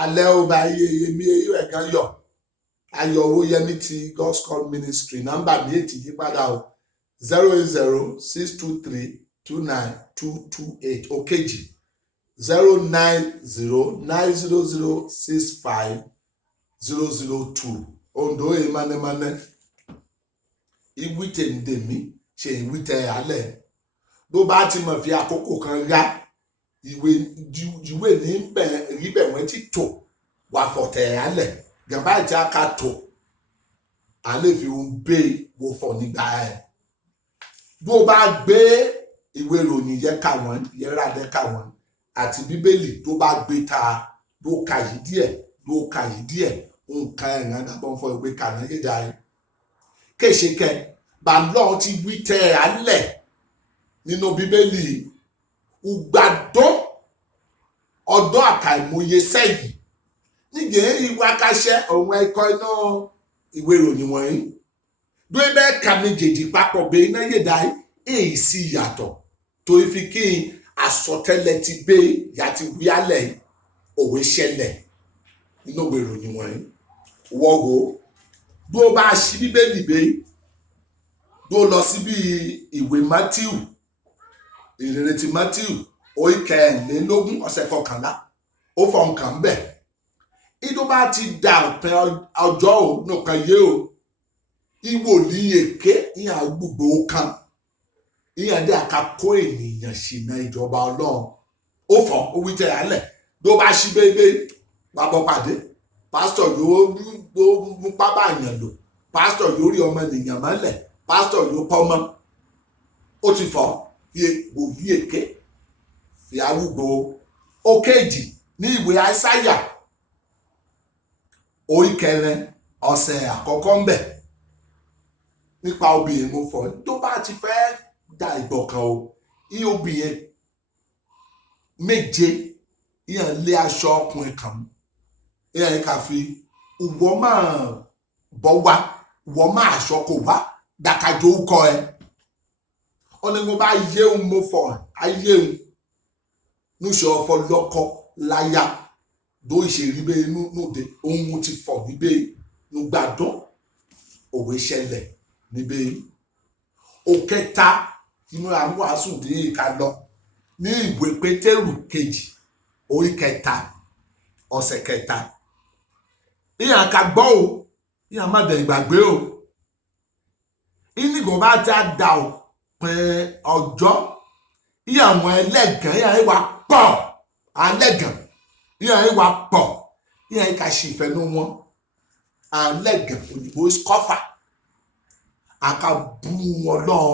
alẹ́ ò bá yemi eyín ẹ̀ka yọ̀ ayọ̀ owó yẹmi ti God's Call Ministry nọ́mbà mi ètì yípadà o 08063292228 òkèjì 09090065002 Ondo emanемane ìwítẹ̀ ndèmí ṣe ìwítẹ̀ alẹ́ bó bá ti mọ̀ fi àkókò kan rá ìwé ní ríbẹ̀ wọ́n ti tò wà fọ̀tẹ̀ alẹ̀ gàmbá ìjà ká tò alẹ́ fi ń gbé wo fọ̀ nígbà ẹ̀ bó bá gbé ìwé ìròyìn yẹ ká wọ́n yẹra dẹ́ ká wọ́n àti bíbélì tó bá gbé ta ló ka yìí díẹ̀ nǹkan ẹ̀ràn àdàbọ̀n fọ ìwé kànáà yẹ̀dá ẹ̀ kéṣe kẹ bàlọ́ ti wí tẹ́ alẹ̀ nínú bíbélì ugbàdọ́ ọdọ́ àkàìmọye sẹ́yìn nígbè ìwà kaṣẹ́ ọ̀hún ẹ̀kọ́ iná ìwé ìròyìn wọ̀nyí dúró bẹ́ẹ̀ ka méjèèjì papọ̀ bẹ́ẹ̀ iná yẹ̀dá èyí sí ìyàtọ̀ tó fi kí àsọtẹ́lẹ̀ ti gbé yàtí wíálẹ̀ òwe ṣẹlẹ̀ nínú ìwé ìròyìn wọ̀nyí wọ́gò bí ó bá ṣí bíbélì bẹ́ẹ̀ bí ó lọ síbi ìwé Mátíù ìrere ti Mátíù orí kẹrìnlélógún ọ̀sẹ̀ kọkànlá ó fọ nǹkan bẹ̀ ìdó bá ti dà òpin ọjọ́ ò nìkan yé o ìwòlí èké ìyàn gbogbo kan ìyàn dé àkàkọ́ ènìyàn ṣìnà ìjọba Ọlọ́run ó fọ owó tẹ alẹ̀ ló bá ṣí bébé papọ̀ pàdé pásítọ̀ yóò mú pábà yàn lò pásítọ̀ yóò rí ọmọ ènìyàn mọ́lẹ̀ pásítọ̀ yóò pọ́ mọ́ ó ti fọ́ wòlíì èké fi arúgbó òkèjì ní ìwé Àìsáyà orí kẹrin ọ̀sẹ̀ àkọ́kọ́ ń bẹ̀ nípa obìnrin mo fọ tó bá ti fẹ́ da ìgbọ̀kan o iye obìnrin méje ìyàn lé aṣọ ọkùnrin kan ìyàn kà fi ìwọ máa bọ́ wá ìwọ máa aṣọ kò wá dàkàjọ orúkọ ẹ ó ní mo bá yéun mo fọ ayéun núṣe ọfọ lọkọ láyà dó ìṣèrí bẹ́ẹ̀ núde ohun ti fọ níbẹ̀ nígbàdàn òwe ṣẹlẹ̀ níbẹ̀ òkẹta inú àwọn àsùndí ìka lọ ní ìwé Pétérù kejì orí kẹta ọ̀sẹ̀ kẹta ìyàn ká gbọ́ o ìyàn má dẹ̀ ìgbàgbé o ìnìgò bá ti dà o pẹ́ ọjọ́ ìyàwó ẹlẹ́gàn ìyàn ìwà pọ̀ alẹ́gàn ìyàn ìwà pọ̀ ìyàn ìka ṣìfẹ́nu wọn alẹ́gàn òyìnbó skọ́fà àka bú wọn lọ́n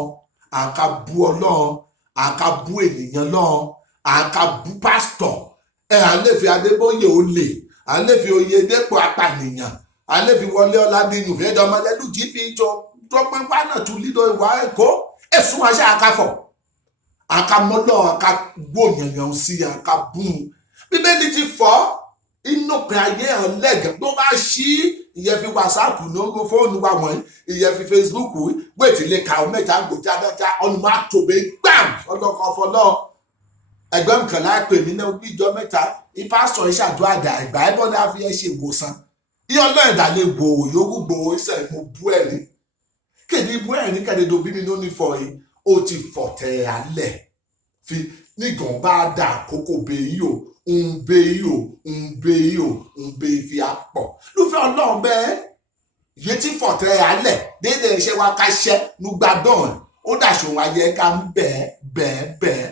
àka bú ọlọ́n àka bú ènìyàn lọ́n àka bú pásítọ̀ àlefi Adébóyè olè àlefi Oyèdépò apànìyàn àlefi Wọlé Ọlábínú fẹ́dọ̀mọlẹ́lú jíbi jọ tọpẹ́ wà náà tún lílọ ìwà ẹ̀kọ́ ẹ̀sùn àṣà àkàfọ̀ àkàmọ́lọ́ àkàgbòyànyàn sí àkàbùn bíbélì ti fọ́ inú kan ayé hàn lẹ́gàn tó bá ṣí ìyẹn fi WhatsApp lórí fóònù wa wọ̀nyí ìyẹn fi Facebook wéètì lè kà ó mẹ́ta gbòjá dáadáa ọ̀nà máa tòbé gbàm ọlọ́kọ̀ ọ̀fọ̀lọ́ ẹgbẹ́ nǹkan láìpẹ́ mi náà bí ìjọ mẹ́ta ìpásọ̀ ìṣàdúrà dà ìgbà ẹ̀bọ́n náà fi ẹ̀ ṣe ìwòsàn ìyẹn ọlọ́run ìdálé gbòò yòókù gbòò ìṣẹ̀ mo bú ẹ̀rí kéde ibú ẹ̀rín kéde dobi mi lónìí fọ yìí ó ti fọ̀tẹ̀ alẹ̀ fi nígàn bá dà àkókò bẹ́ẹ̀ o ń bẹ́ẹ̀ o ń bẹ́ẹ̀ o ń bẹ́ẹ̀ fi àpọ̀ lófẹ́ ọlọ́run bẹ́ẹ̀ yé tí fọ̀tẹ̀ alẹ̀ déédéé iṣẹ́ wa ká ṣẹ́ nugbàdàn ó dàṣọ wáyé ká ń bẹ́ẹ̀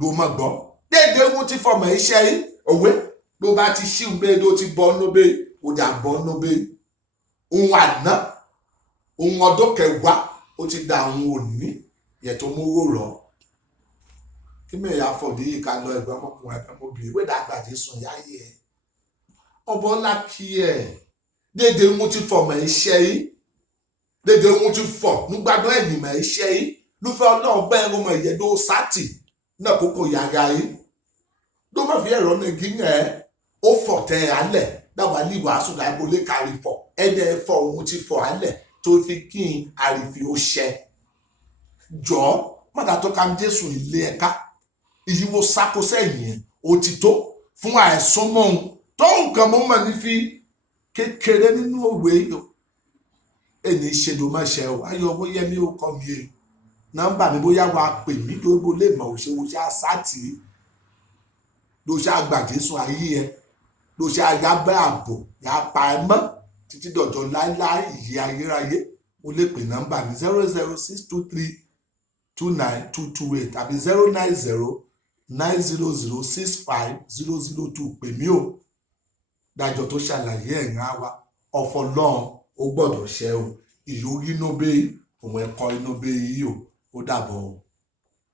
ló mọ̀ gbọ́ déédéé mú ti fọmọ iṣẹ́ yìí òwe ló bá ti ṣí ń bẹ́ẹ̀ ló ti bọ́ nú bẹ́ẹ̀ ó dà bọ́ nú bẹ́ẹ̀ òun àná ohun ọdún kẹwàá ó ti da àwọn òní yẹ tó mówó rọ kí mẹ́yà fọ̀dí yìí ká lọ ẹgbẹ́ ọmọkùnrin ẹgbẹ́ ọmọbìnrin ìwé dàgbàdì sùn yáyé ẹ ọbọ ńlá kí ẹ dédé ohun ti fọmọ iṣẹ́ yìí dédé ohun ti fọ nígbàdàn ẹnìmọ̀ iṣẹ́ yìí lúfẹ́ ọlọ́run bẹ́ẹ̀ ọmọ ìyẹ́dó sátì náà kókò yàrá yìí ló má fi ẹ̀rọ náà gí yẹn ó fọ̀ tẹ̀ alẹ̀ dáwà ní ìwàásù láìpolé kárí fọ̀ ẹ̀dẹ̀ fọ̀ ohun ti fọ̀ alẹ̀ tó fi kí n àrífi ó ṣẹ jọ mọ́tà tó ká Jésù ilé ẹ̀ka ìyíwó sákó sẹ́yìn ó ti tó fún àìsàn mọ́ ohun tó nǹkan mo mà ní fi kékeré nínú òwe yìí ẹni ṣe ló má ṣe o ayọ̀ bóyá mi ò kọ́ mi e nọ́mbà mi bóyá wàá pè mí tó bó lè mọ̀ òṣèwò ṣá sátì ló ṣá gbàjésù ayé ẹ ló ṣá yábẹ́ ààbò yà pa ẹ mọ́ títí dọ̀jọ́ láíláí ìyè ayérayé mo lè pè nọ́mbà mi 00623292228 tàbí 09090065002 pè mí o dájọ́ tó ṣàlàyé ẹ̀yìn àwa ọ̀fọ̀ náà ó gbọ́dọ̀ ṣẹ o ìyórí inú bẹ́ẹ̀ òun ẹ̀kọ́ inú bẹ́ẹ̀ yìí o ó dàbọ̀ o.